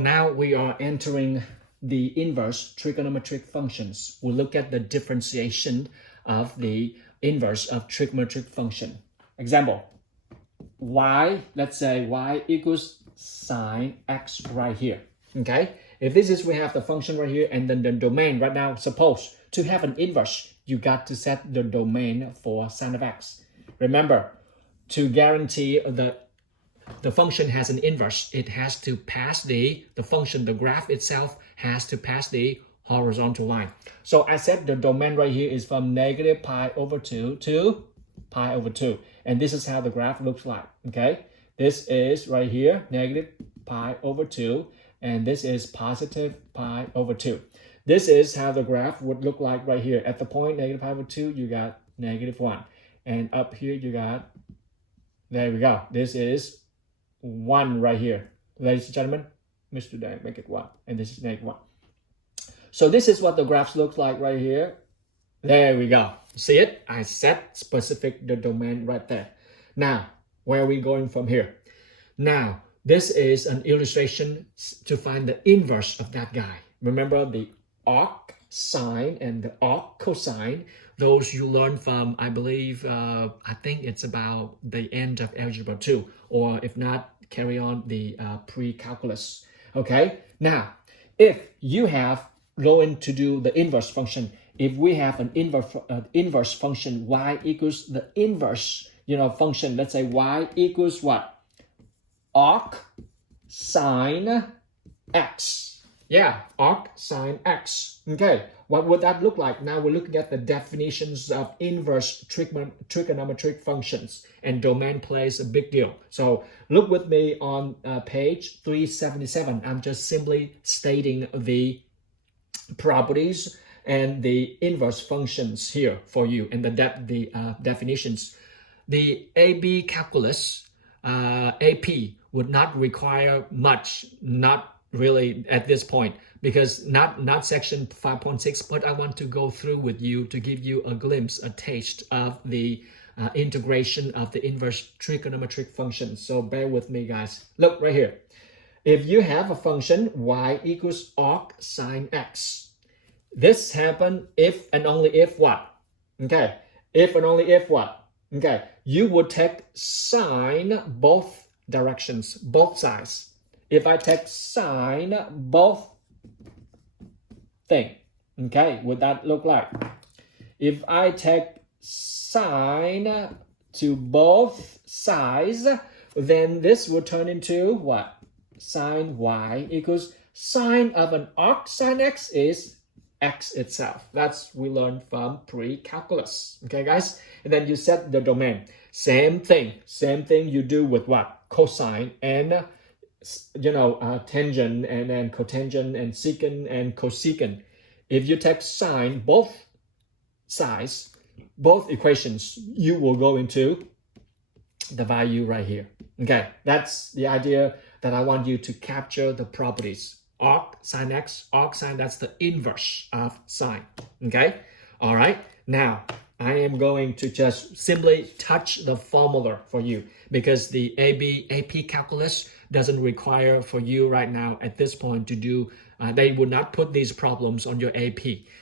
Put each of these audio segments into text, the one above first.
now we are entering the inverse trigonometric functions. We'll look at the differentiation of the inverse of trigonometric function. Example, y, let's say y equals sine x right here, okay? If this is, we have the function right here and then the domain right now, suppose to have an inverse, you got to set the domain for sine of x. Remember, to guarantee the function has an inverse, it has to pass the function, the graph itself has to pass the horizontal line. So I said the domain right here is from negative pi over 2 to pi over 2. And this is how the graph looks like, okay? This is right here, negative pi over 2, and this is positive pi over 2. This is how the graph would look like right here. At the point negative pi over 2, you got negative 1. And up here, you got, there we go. This is 1 right here. Ladies and gentlemen, Mr. Dan, make it 1. And this is negative 1. So this is what the graphs looks like right here. There we go. See it? I set specific the domain right there. Now, where are we going from here? Now, this is an illustration to find the inverse of that guy. Remember the arc sine and the arc cosine. Those you learn from, I believe, I think it's about the end of Algebra 2. Or if not, carry on the pre-calculus. Okay? Now, if you have going to do the inverse function, if we have an inverse function, y equals the inverse, function, let's say y equals what? Arc sine x. Yeah, arc sine x. Okay, what would that look like? Now we're looking at the definitions of inverse trigonometric functions, and domain plays a big deal. So look with me on page 377. I'm just simply stating the properties and the inverse functions here for you, and the definitions. The AB calculus, AP, would not require much, not really at this point, because not section 5.6, but I want to go through with you to give you a glimpse, a taste of the integration of the inverse trigonometric functions. So bear with me, guys. Look right here. If you have a function y equals arc sine x, this happen if and only if what? Okay, if and only if what? Okay, you would take sine both directions, both sides. If I take sine both thing, okay, would that look like? If I take sine to both sides, then this will turn into what? Sine y equals sine of an arc sine x is x itself. That's we learned from pre-calculus. Okay, guys? And then you set the domain. Same thing you do with what? Cosine and tangent and then cotangent and secant and cosecant. If you take sine both sides, both equations, you will go into the value right here. Okay, that's the idea that I want you to capture the properties. Arc sine x, arc sine, that's the inverse of sine. Okay, all right. Now I am going to just simply touch the formula for you, because the AP calculus doesn't require for you right now at this point to do, they would not put these problems on your AP.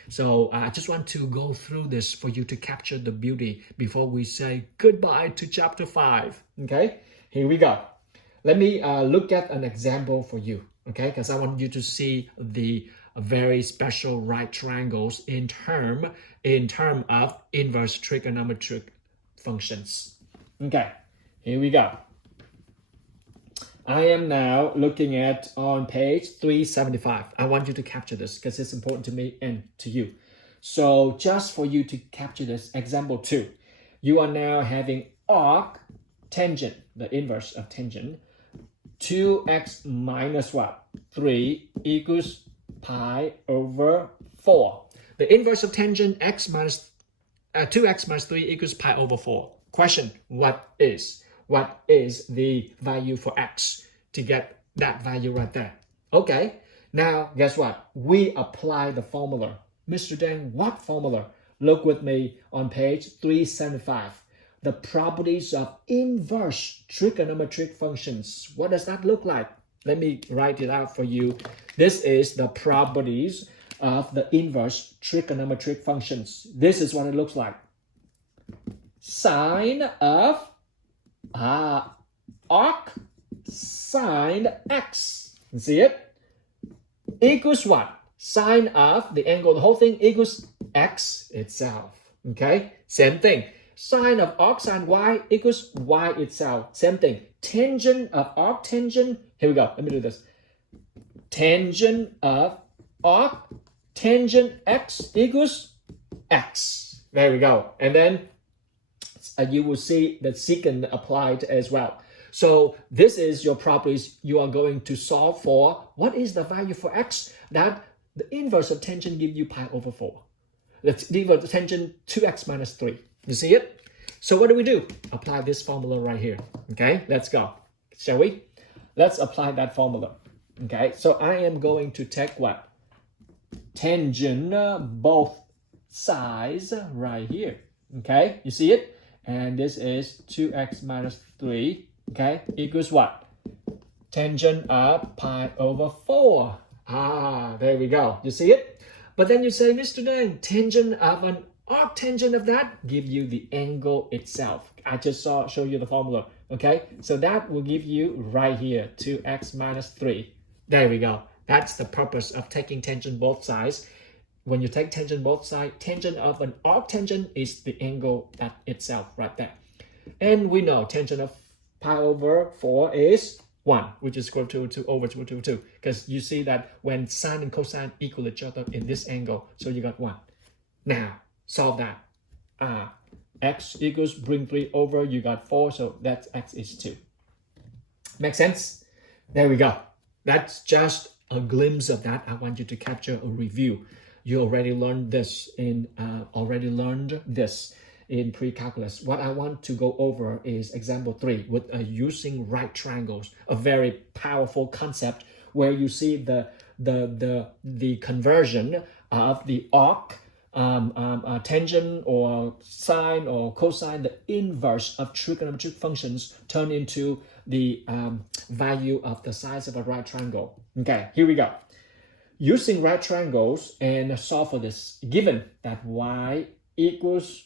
So I just want to go through this for you to capture the beauty before we say goodbye to chapter 5. Okay, here we go. Let me look at an example for you. Okay, because I want you to see the very special right triangles in term of inverse trigonometric functions. Okay, here we go. I am now looking at on page 375. I want you to capture this because it's important to me and to you. So just for you to capture this, example 2, you are now having arc tangent, the inverse of tangent, 2x minus what? 3 equals pi over 4. The inverse of tangent 2x minus 3 equals pi over 4. Question, what is the value for x to get that value right there? Okay, now guess what? We apply the formula. Mr. Dan, what formula? Look with me on page 375. The properties of inverse trigonometric functions. What does that look like? Let me write it out for you. This is the properties of the inverse trigonometric functions. This is what it looks like. Sine of arc sine x. You see it? Equals what? Sine of the angle, the whole thing equals x itself. Okay? Same thing. Sine of arc sine y equals y itself. Same thing. Tangent of arc tangent. Here we go. Let me do this. Tangent of arc tangent x equals x. There we go. And then you will see the secant applied as well. So this is your properties you are going to solve for. What is the value for x? That the inverse of tangent gives you pi over 4. Let's leave the tangent 2x minus 3. You see it? So what do? Apply this formula right here. Okay, let's go. Shall we? Let's apply that formula. Okay, so I am going to take what? Tangent both sides right here. Okay, you see it? And this is 2x minus 3. Okay, equals what? Tangent of pi over 4. There we go. You see it? But then you say, Mr. Deng, tangent of an arctangent of that give you the angle itself. I just show you the formula. Okay, so that will give you right here 2x minus 3. There we go. That's the purpose of taking tangent both sides. When you take tangent both sides, tangent of an arctangent is the angle that itself right there. And we know tangent of pi over 4 is 1, which is equal to 2 over 2, because you see that when sine and cosine equal each other in this angle, so you got 1. Now, solve that. X equals, bring 3 over, you got 4, so that's x is 2. Make sense? There we go. That's just a glimpse of that. I want you to capture a review. You already learned this in pre-calculus. What I want to go over is example 3 with using right triangles, a very powerful concept where you see the conversion of the arc, tangent or sine or cosine, the inverse of trigonometric functions turn into the value of the size of a right triangle. Okay, here we go. Using right triangles and solve for this, given that y equals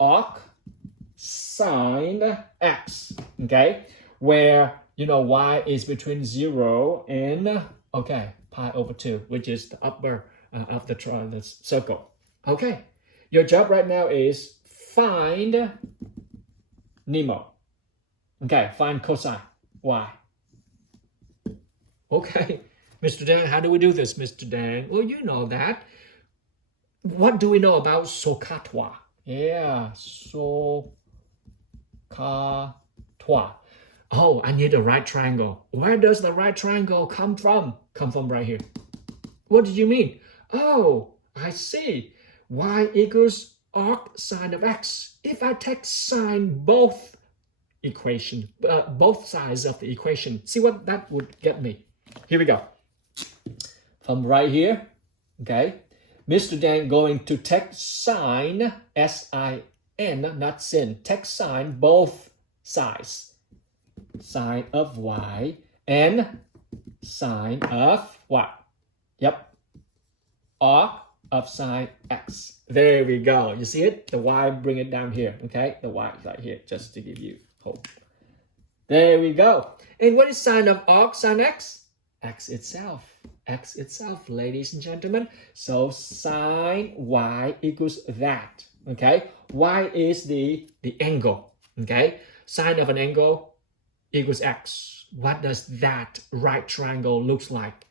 arc sine x, okay, where y is between 0 and pi over 2, which is the upper of the circle. Okay, your job right now is find Nemo. Okay, find cosine y. Okay, Mr. Dan, how do we do this, Mr. Dan? Well, you know that. What do we know about SOHCAHTOA? Yeah, SOHCAHTOA. Oh, I need a right triangle. Where does the right triangle come from? Come from right here. What did you mean? Oh, I see. Y equals arc sine of x. If I take sine both sides of the equation, see what that would get me. Here we go. From right here, okay, Mr. Dan going to take sine, S-I-N, not sin, take sine both sides. Sine of y and sine of what? Yep. Arc of sine x. There we go. You see it? The y, bring it down here, okay? The y is right here, just to give you hope. There we go. And what is sine of arc sine x? X itself. X itself, ladies and gentlemen. So sine y equals that, okay? Y is the angle, okay? Sine of an angle equals x. What does that right triangle looks like?